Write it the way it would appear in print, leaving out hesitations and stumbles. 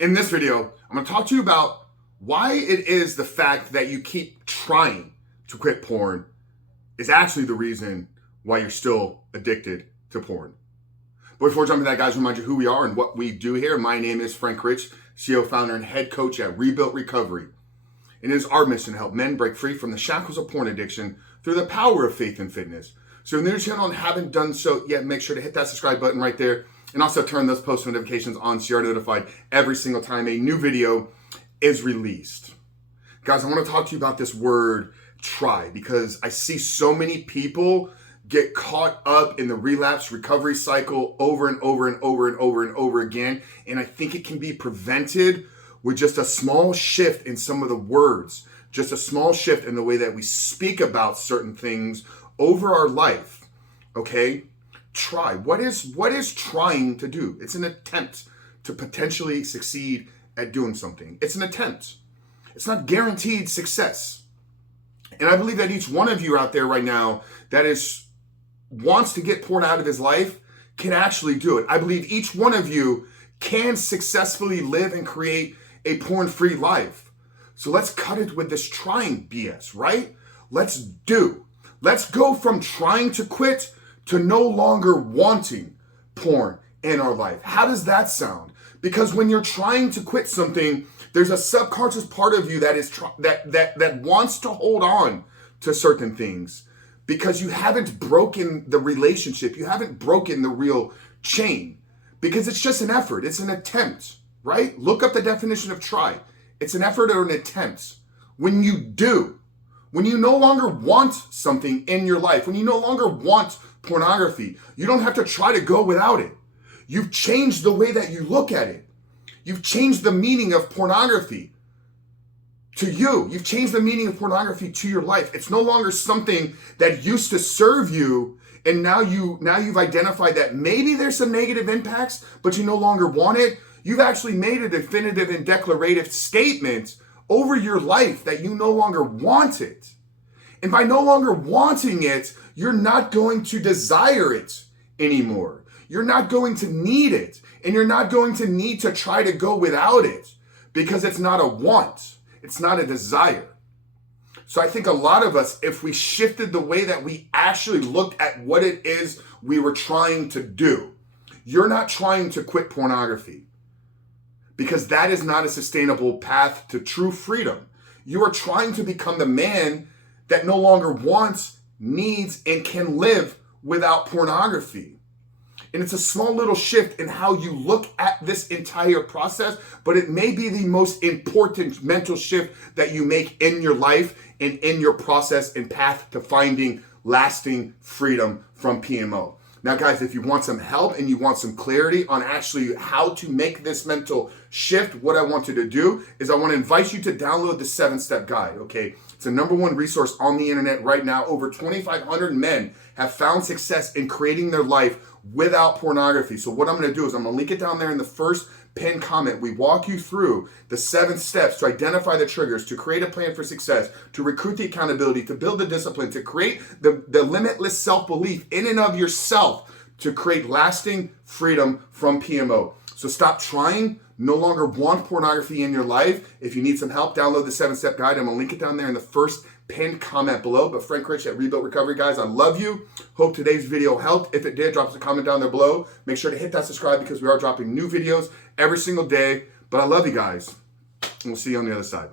In this video, I'm going to talk to you about why it is the fact that you keep trying to quit porn is actually the reason why you're still addicted to porn. But before jumping to that, guys, remind you who we are and what we do here. My name is Frank Rich, CEO, founder, and head coach at Rebuilt Recovery. And it is our mission to help men break free from the shackles of porn addiction through the power of faith and fitness. So if you're new to the channel and haven't done so yet, make sure to hit that subscribe button right there. And also turn those post notifications on so you're notified every single time a new video is released. Guys, I want to talk to you about this word try, because I see so many people get caught up in the relapse recovery cycle over and over and over and over and over again. And I think it can be prevented with just a small shift in some of the words, just a small shift in the way that we speak about certain things over our life. Okay? Try. What is trying to do? It's an attempt to potentially succeed at doing something. It's an attempt. It's not guaranteed success. And I believe that each one of you out there right now that wants to get porn out of his life can actually do it. I believe each one of you can successfully live and create a porn-free life. So let's cut it with this trying BS, right? Let's go from trying to quit to no longer wanting porn in our life. How does that sound? Because when you're trying to quit something, there's a subconscious part of you that is that wants to hold on to certain things because you haven't broken the relationship. You haven't broken the real chain, because it's just an effort. It's an attempt, right? Look up the definition of try. It's an effort or an attempt. When you no longer want something in your life, when you no longer want pornography, you don't have to try to go without it. You've changed the way that you look at it. You've changed the meaning of pornography to you. You've changed the meaning of pornography to your life. It's no longer something that used to serve you, and now you've identified that maybe there's some negative impacts, but you no longer want it. You've actually made a definitive and declarative statement over your life that you no longer want it. And by no longer wanting it, you're not going to desire it anymore. You're not going to need it. And you're not going to need to try to go without it, because it's not a want. It's not a desire. So I think a lot of us, if we shifted the way that we actually looked at what it is we were trying to do, you're not trying to quit pornography, because that is not a sustainable path to true freedom. You are trying to become the man that no longer wants, needs, and can live without pornography. And it's a small little shift in how you look at this entire process, but it may be the most important mental shift that you make in your life and in your process and path to finding lasting freedom from PMO. Now, guys, if you want some help and you want some clarity on actually how to make this mental shift, what I want you to do is I want to invite you to download the 7-step guide, okay? It's the #1 resource on the internet right now. Over 2,500 men have found success in creating their life without pornography. So what I'm going to do is I'm going to link it down there in the first pinned comment. We walk you through the 7 steps to identify the triggers, to create a plan for success, to recruit the accountability, to build the discipline, to create the limitless self-belief in and of yourself, to create lasting freedom from PMO. So stop trying, no longer want pornography in your life. If you need some help, download the 7-step guide. I'm going to link it down there in the first pinned comment below. But Frank Rich at Rebuilt Recovery, guys, I love you. Hope today's video helped. If it did, drop us a comment down there below. Make sure to hit that subscribe, because we are dropping new videos every single day. But I love you guys, and we'll see you on the other side.